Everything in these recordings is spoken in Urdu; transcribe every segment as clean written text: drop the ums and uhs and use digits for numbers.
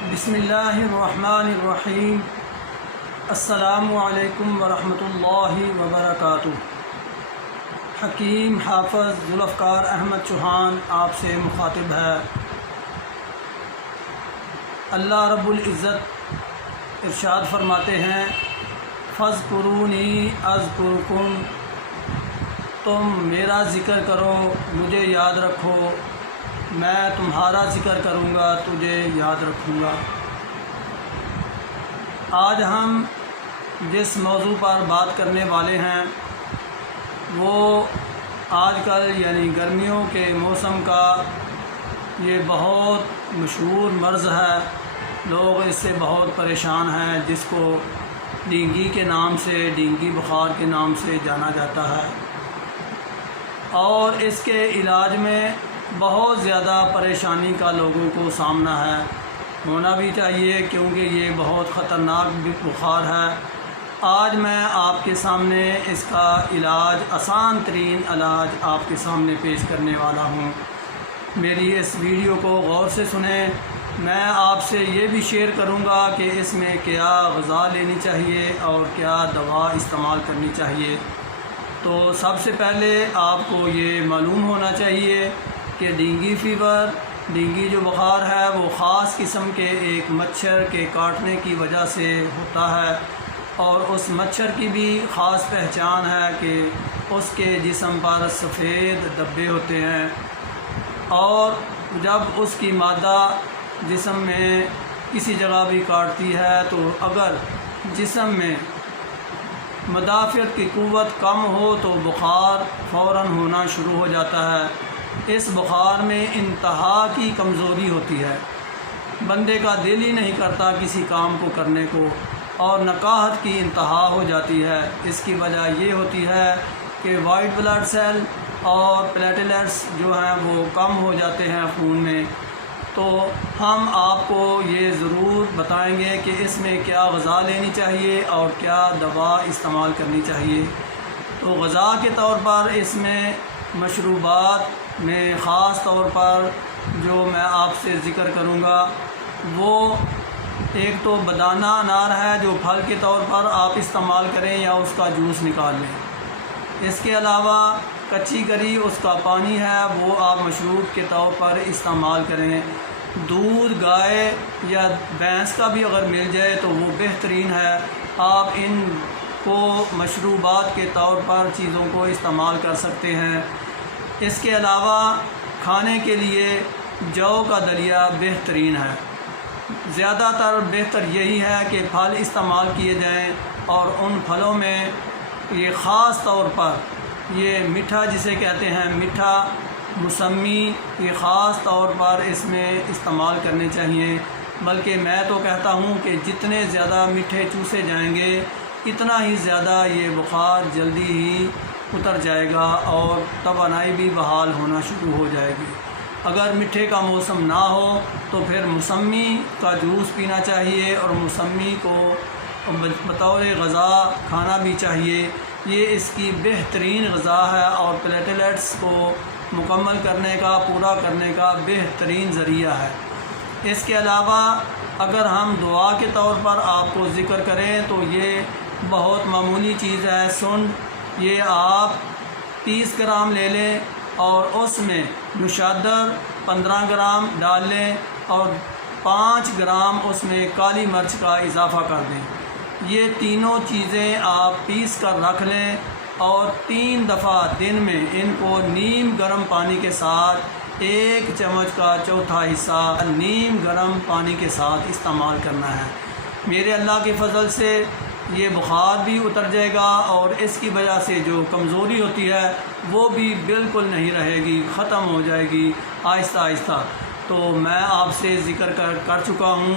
بسم اللہ الرحمن الرحیم۔ السلام علیکم ورحمۃ اللہ وبرکاتہ۔ حکیم حافظ ذوالفقار احمد چوہان آپ سے مخاطب ہے۔ اللہ رب العزت ارشاد فرماتے ہیں، فاذکرونی اذکرکم، تم میرا ذکر کرو، مجھے یاد رکھو، میں تمہارا ذکر کروں گا، تجھے یاد رکھوں گا۔ آج ہم جس موضوع پر بات کرنے والے ہیں وہ آج کل یعنی گرمیوں کے موسم کا یہ بہت مشہور مرض ہے، لوگ اس سے بہت پریشان ہیں، جس کو ڈینگی کے نام سے، ڈینگی بخار کے نام سے جانا جاتا ہے، اور اس کے علاج میں بہت زیادہ پریشانی کا لوگوں کو سامنا ہے، ہونا بھی چاہیے، کیونکہ یہ بہت خطرناک بخار ہے۔ آج میں آپ کے سامنے اس کا علاج، آسان ترین علاج آپ کے سامنے پیش کرنے والا ہوں۔ میری اس ویڈیو کو غور سے سنیں۔ میں آپ سے یہ بھی شیئر کروں گا کہ اس میں کیا غذا لینی چاہیے اور کیا دوا استعمال کرنی چاہیے۔ تو سب سے پہلے آپ کو یہ معلوم ہونا چاہیے کہ ڈینگی فیور، ڈینگی جو بخار ہے وہ خاص قسم کے ایک مچھر کے کاٹنے کی وجہ سے ہوتا ہے، اور اس مچھر کی بھی خاص پہچان ہے کہ اس کے جسم پر سفید دھبے ہوتے ہیں، اور جب اس کی مادہ جسم میں کسی جگہ بھی کاٹتی ہے تو اگر جسم میں مدافعت کی قوت کم ہو تو بخار فوراً ہونا شروع ہو جاتا ہے۔ اس بخار میں انتہا کی کمزوری ہوتی ہے، بندے کا دل ہی نہیں کرتا کسی کام کو کرنے کو، اور نقاہت کی انتہا ہو جاتی ہے۔ اس کی وجہ یہ ہوتی ہے کہ وائٹ بلڈ سیل اور پلیٹلیٹس جو ہیں وہ کم ہو جاتے ہیں خون میں۔ تو ہم آپ کو یہ ضرور بتائیں گے کہ اس میں کیا غذا لینی چاہیے اور کیا دوا استعمال کرنی چاہیے۔ تو غذا کے طور پر اس میں مشروبات میں خاص طور پر جو میں آپ سے ذکر کروں گا وہ ایک تو بدانہ انار ہے، جو پھل کے طور پر آپ استعمال کریں یا اس کا جوس نکال لیں۔ اس کے علاوہ کچی گری، اس کا پانی ہے، وہ آپ مشروب کے طور پر استعمال کریں۔ دودھ گائے یا بھینس کا بھی اگر مل جائے تو وہ بہترین ہے، آپ ان کو مشروبات کے طور پر چیزوں کو استعمال کر سکتے ہیں۔ اس کے علاوہ کھانے کے لیے جو کا دلیا بہترین ہے۔ زیادہ تر بہتر یہی ہے کہ پھل استعمال کیے جائیں، اور ان پھلوں میں یہ خاص طور پر یہ میٹھا جسے کہتے ہیں، میٹھا موسمی، یہ خاص طور پر اس میں استعمال کرنے چاہیے۔ بلکہ میں تو کہتا ہوں کہ جتنے زیادہ میٹھے چوسے جائیں گے اتنا ہی زیادہ یہ بخار جلدی ہی اتر جائے گا اور توانائی بھی بحال ہونا شروع ہو جائے گی۔ اگر میٹھے کا موسم نہ ہو تو پھر موسمی کا جوس پینا چاہیے، اور موسمی کو بطور غذا کھانا بھی چاہیے۔ یہ اس کی بہترین غذا ہے اور پلیٹلیٹس کو مکمل کرنے کا، پورا کرنے کا بہترین ذریعہ ہے۔ اس کے علاوہ اگر ہم دعا کے طور پر آپ کو ذکر کریں تو یہ بہت معمولی چیز ہے، سنڈ، یہ آپ 30 گرام لے لیں اور اس میں نوشادر 15 گرام ڈال لیں، اور 5 گرام اس میں کالی مرچ کا اضافہ کر دیں۔ یہ تینوں چیزیں آپ پیس کر رکھ لیں، اور 3 دفعہ دن میں ان کو نیم گرم پانی کے ساتھ 1 چمچ کا چوتھا حصہ نیم گرم پانی کے ساتھ استعمال کرنا ہے۔ میرے اللہ کے فضل سے یہ بخار بھی اتر جائے گا، اور اس کی وجہ سے جو کمزوری ہوتی ہے وہ بھی بالکل نہیں رہے گی، ختم ہو جائے گی آہستہ آہستہ۔ تو میں آپ سے ذکر کر چکا ہوں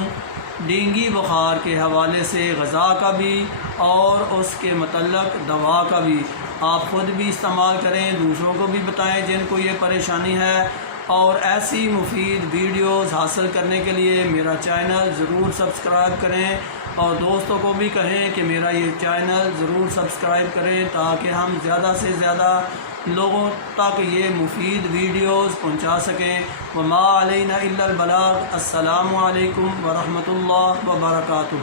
ڈینگی بخار کے حوالے سے غذا کا بھی اور اس کے متعلق دوا کا بھی۔ آپ خود بھی استعمال کریں، دوسروں کو بھی بتائیں جن کو یہ پریشانی ہے، اور ایسی مفید ویڈیوز حاصل کرنے کے لیے میرا چینل ضرور سبسکرائب کریں، اور دوستوں کو بھی کہیں کہ میرا یہ چینل ضرور سبسکرائب کریں تاکہ ہم زیادہ سے زیادہ لوگوں تک یہ مفید ویڈیوز پہنچا سکیں۔ وما علینا الا البلاغ۔ السلام علیکم ورحمۃ اللہ وبرکاتہ۔